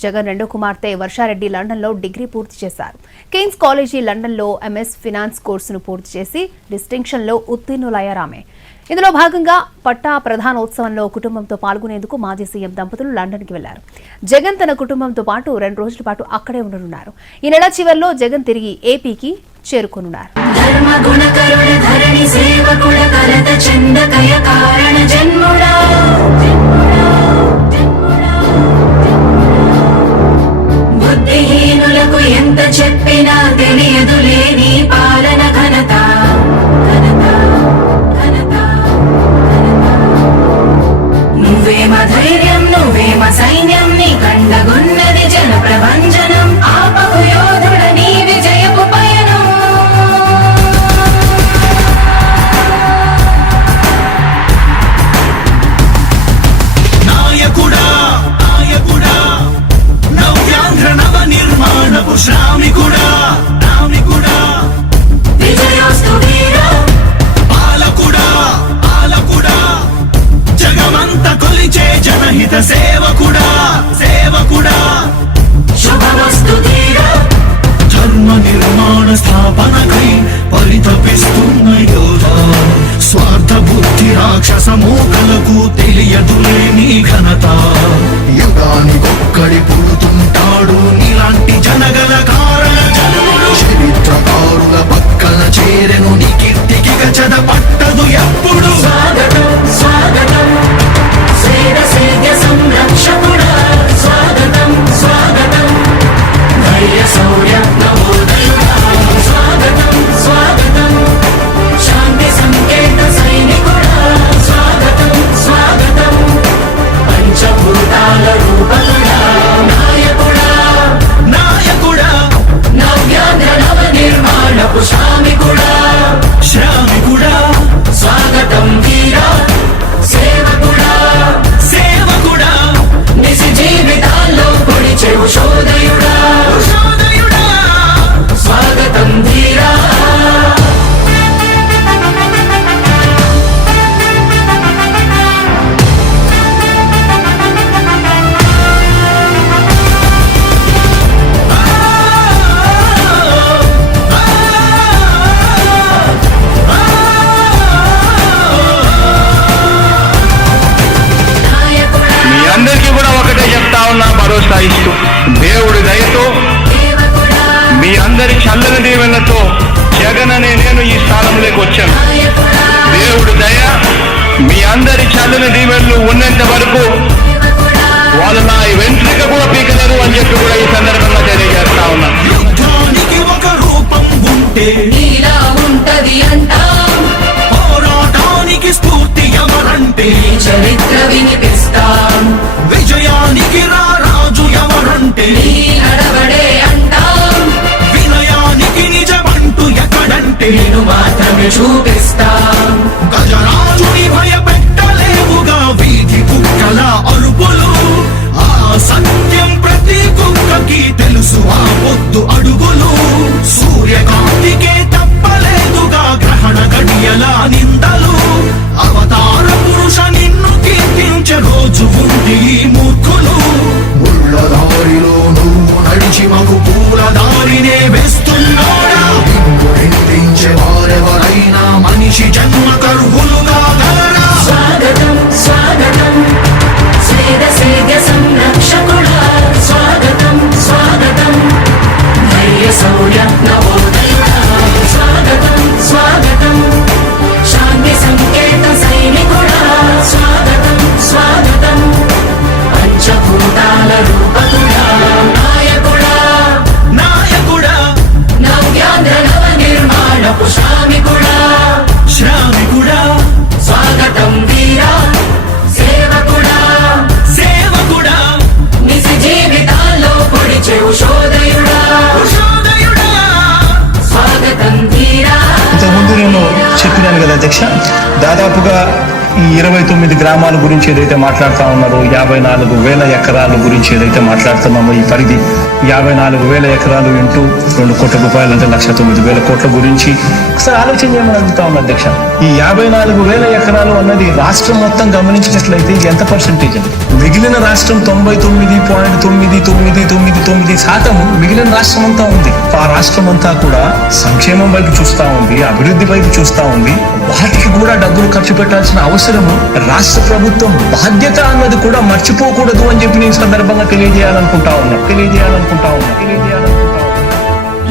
జగన్ రెండో కుమార్తె వర్షారెడ్డి లండన్లో డిగ్రీ పూర్తి చేశారు. కేన్స్ కాలేజీ లండన్లో ఎంఎస్ ఫినాన్స్ కోర్సును పూర్తి చేసి డిస్టింక్షన్లో ఉత్తీర్ణులయ్యారు ఆమె. ఇందులో భాగంగా పట్టా ప్రధానోత్సవంలో కుటుంబంతో పాల్గొనేందుకు మాజీ సీఎం దంపతులు లండన్కి వెళ్లారు. జగన్ తన కుటుంబంతో పాటు 2 రోజుల పాటు అక్కడే ఉండనున్నారు. ఈ నెల చివరిలో జగన్ తిరిగి ఏపీకి చేరుకోనున్నారు. బుద్ధిహీనులకు ఎంత చెప్పినా తెలియదులే నీ పాలన ఘనత. నువ్వేమ ధైర్యం, నువ్వేమ సైన్యం, నీ కండగున్నది జన ప్రభంజనం. ఆపకు యోధుడ నీ విజయపు పయనం. నాయకుడా నాయకుడా నవ్యాంధ్ర నవ నిర్మాణపు శ్రామికుడా రామికుడా విజయోస్తు వీరా పాలకుడా పాలకుడా జగమంత కొలిచే జనహిత సేవకుడా సేవకుడా శుభమస్తు ధీరా ధర్మ నిర్మాణ స్థాపనకై పరితపిస్తున్న యోధా. స్వార్థ బుద్ధి రాక్షస మూకలకు తెలియదులే నీ ఘనత. యుగానికొక్కడి పుడుతుంటాడు నీలాంటి జనగల కారణ జన్ముడు. చరిత్రకారుల పక్కన చేరెను నీ కీర్తికి గచద పట్టదు ఎప్పుడు. స్వాగతం స్వాగతం సేద సేద్య సంరక్షకుడా. స్వాగతం స్వాగతం ధైర్య శౌర్య నవోదయుడా. స్వాగతం స్వాగతం శాంతి సంకేత సైనికుడా. స్వాగతం స్వాగతం పంచభూతాల రూపకుడా. నాయకుడా నాయకుడా నవ్యాంధ్ర నవ నిర్మాణపు శ్రామికుడా. శ్రామికుడా స్వాగతం వీరా సేవకుడా. సేవకుడా నిజ జీవితాల్లో పొడిచెవు శోదయుడా. శోదయుడా స్వాగతం ధీరా నాయకుడా మీ అందరికీ కూడా ఒకటే చెప్తా ఉన్నా, భరోసా ఇస్తూ దేవుడి దయతో సేవకుడా. మీ అందరి చల్లని దీవెనతో జగన్ అనే నేను ఈ స్థానంలోకి వచ్చాను. నాయకుడా దేవుడి దయ మీ అందరి చల్లని దీవెనలు ఉన్నంత వరకు సేవకుడా. వాళ్ళు నా వెంట్రిక కూడా పీకలేరు అని చెప్పి కూడా ఈ సందర్భంగా తెలియజేస్తా ఉన్నాను. యుద్ధానికి ఒక రూపం ఉంటే నీలా ఉంటది అంటాం. పోరాటానికి స్ఫూర్తి ఎవరంటే ఈ చరిత్ర వినిపిస్తాం. విజయానికి రారాజు ఎవరంటే నీ నడవడే అంటాం. వినయానికి నిజమంటూ ఎక్కడంటే నేను మాత్రమే చూపిస్తాం. గజరాజుని భయపెట్టలేవుగా వీధి కుక్కల అరుపులు. ఆ సత్యం ప్రతి కుక్కకి తెలుసు ఆ పొద్దు అడుగులు. సూర్యకాంతికే తప్పలేదుగా గ్రహణ గడియల నిందలు. అవతార పురుష నిన్ను కీర్తించే రోజు ఉంది ఈ మూర్ఖులు. ముళ్ళ దారిలో నువ్వు నడిచి మగు పూల దారినే వేస్తున్నాడా. నిన్ను నిందించే వారెవరైనా మనిషి జన్మ కరువులుగా గలరా. స్వాగతం స్వాగతం సేద సేద్య సంరక్షకుడా. స్వాగతం స్వాగతం ధైర్య శౌర్య నవోదయుడా. స్వాగతం స్వాగతం శాంతి సంకేత సైనికుడా. స్వాగతం స్వాగతం పంచభూతాల రూపకుడా. నాయకుడా నాయకుడా నవ్యాంధ్ర నవ నిర్మాణపు శ్రామికుడా. శ్రామికుడా స్వాగతం వీరా సేవకుడా. సేవకుడా నిజ జీవితాల్లో పొడిచెవు శోదయుడా. శోదయుడా స్వాగతం ధీరా ఇంతకుముందు నేను చెప్పినాను కదా అధ్యక్ష, దాదాపుగా ఈ 29 గ్రామాల గురించి ఏదైతే మాట్లాడుతా ఉన్నారో 54,000 ఎకరాల గురించి ఏదైతే మాట్లాడుతున్నామో ఈ పరిధి 54,000 ఎకరాలు ఇంటూ 2 కోట్ల రూపాయలు అంటే 1,09,000 కోట్ల గురించి ఒకసారి ఆలోచన చేయమని అడుగుతా ఉన్నా అధ్యక్ష. ఈ 54,000 ఎకరాలు అన్నది రాష్ట్రం మొత్తం గమనించినట్లయితే ఇది ఎంత పర్సెంటేజ్ అండి? మిగిలిన రాష్ట్రం 99.999% మిగిలిన రాష్ట్రం అంతా ఉంది. ఆ రాష్ట్రం అంతా కూడా సంక్షేమం వైపు చూస్తా ఉంది, అభివృద్ధి వైపు చూస్తా ఉంది. వాటికి కూడా డబ్బులు ఖర్చు పెట్టాల్సిన అవసరము రాష్ట్ర ప్రభుత్వం బాధ్యత అన్నది కూడా మర్చిపోకూడదు అని చెప్పి నేను సందర్భంగా తెలియజేయాలనుకుంటా ఉన్నా.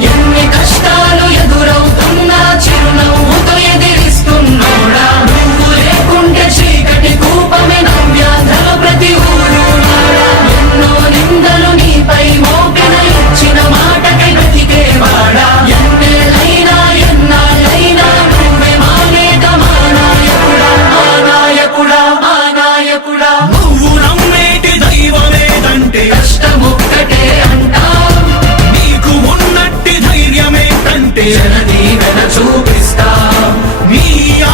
ఎన్ని కష్టాలు ఎదురవుతున్నా చిరునవ్వుతో ఎదిరిస్తున్నోడా నువ్వు లేకుంటే చీకటి కూపమే నవ్యాంధ్రల ప్రతి ఊరు నాడా. ఎన్నో నిందలు నీపై మోపిన ఇచ్చిన మాటకై బ్రతికేవాడా. ఎన్నేళ్ళైనా ఎన్నాళ్ళైనా నువ్వే మా నేత మా నాయకుడా మా నాయకుడా మా నాయకుడా. నువ్వు నమ్మేటి దైవమేదంటే కష్టమొక్కటే అంటాం నీకు ఉన్నట్టి ధైర్యమేంటంటే జనదీవెన చూపిస్తాం నీ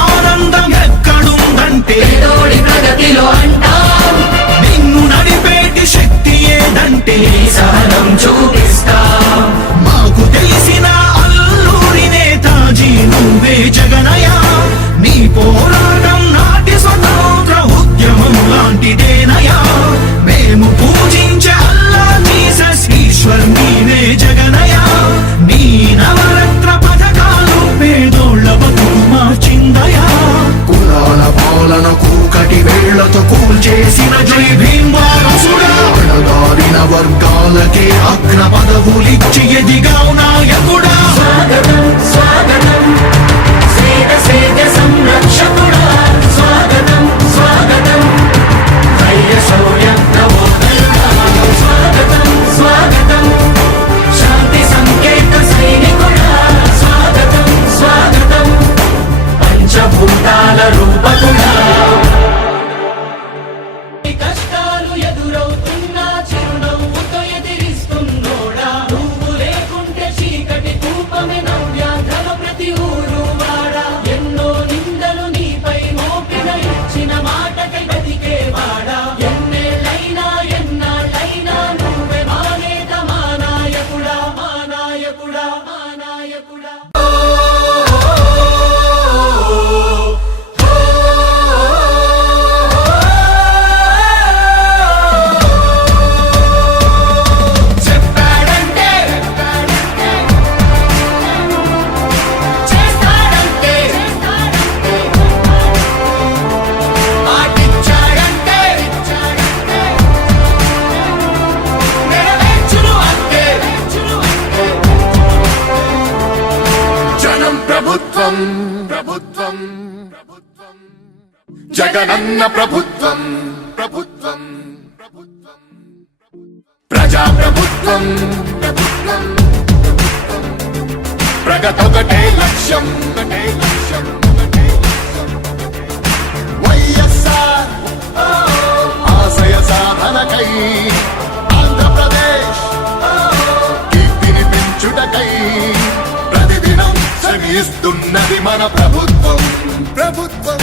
ఆనందం ఎక్కడుందంటే తోడి ప్రగతిలో అంటాం నిన్ను నడిపేటి శక్తి ఏదంటే నీ సహనం చూపిస్తాం. మాకు తెలిసిన అల్లూరి నేతాజీ నువ్వే జగనయ్య. నీ పోరాటం నాటి స్వతంత్ర ఉద్యమం లాంటిదేనయ్యా. మేము పూజించే అల్లా జీసస్ ఈశ్వర్ నీవే జగనయ్య. నీ నవరత్న పథకాలు పేదోళ్ళ బతుకు మార్చిందయా. కులాల పాలన కూకటి వేళ్లతో కూల్చేసిన జై భీమ్ వారసుడా. అణగారిన వర్గాలకే అగ్ర పదవులిచ్చి ఎదిగావు నాయకుడా. స్వాగతం స్వాగతం సేద సేద సంరక్షకుడా. స్వాగతం స్వాగతం ధైర్య శౌర్య నవోదయుడా. స్వాగతం స్వాగతం శాంతి సంకేత సైనికుడా. స్వాగతం స్వాగతం పంచభూతాల రూపకుడా. కష్టాలు ఎదురవుతున్నా చిరునవ్వుతో ఎదిరిస్తున్నోడా నువ్వు లేకుంటే చీకటి కూపమే నవ్యాంధ్రల ప్రతి ఊరు వాడా. ఎన్నో నిందలు నీపై మోపిన ఇచ్చిన మాటకై బతికేవాడా. ఎన్నేళ్ళైనా ఎన్నాళ్ళైనా నువ్వే మా నేత మా నాయకుడా మా నాయకుడా మా నాయకుడా. చెప్పాడంటే చేస్తాడంటే మాటిచ్చాడంటే నెరవేర్చును అంటే. జనం ప్రభుత్వం ప్రభుత్వం జగనన్న ప్రభుత్వం ప్రభుత్వం ప్రజా ప్రభుత్వం ప్రభుత్వం ప్రగతొకటే లక్ష్యం ఒకటే లక్ష్యం వైఎస్ఆర్ ఆశయ సాధనకై ఆంధ్రప్రదేశ్ కీర్తిని పెంచుటకై ప్రతిదినం శ్రమిస్తున్నది మన ప్రభుత్వం ప్రభుత్వం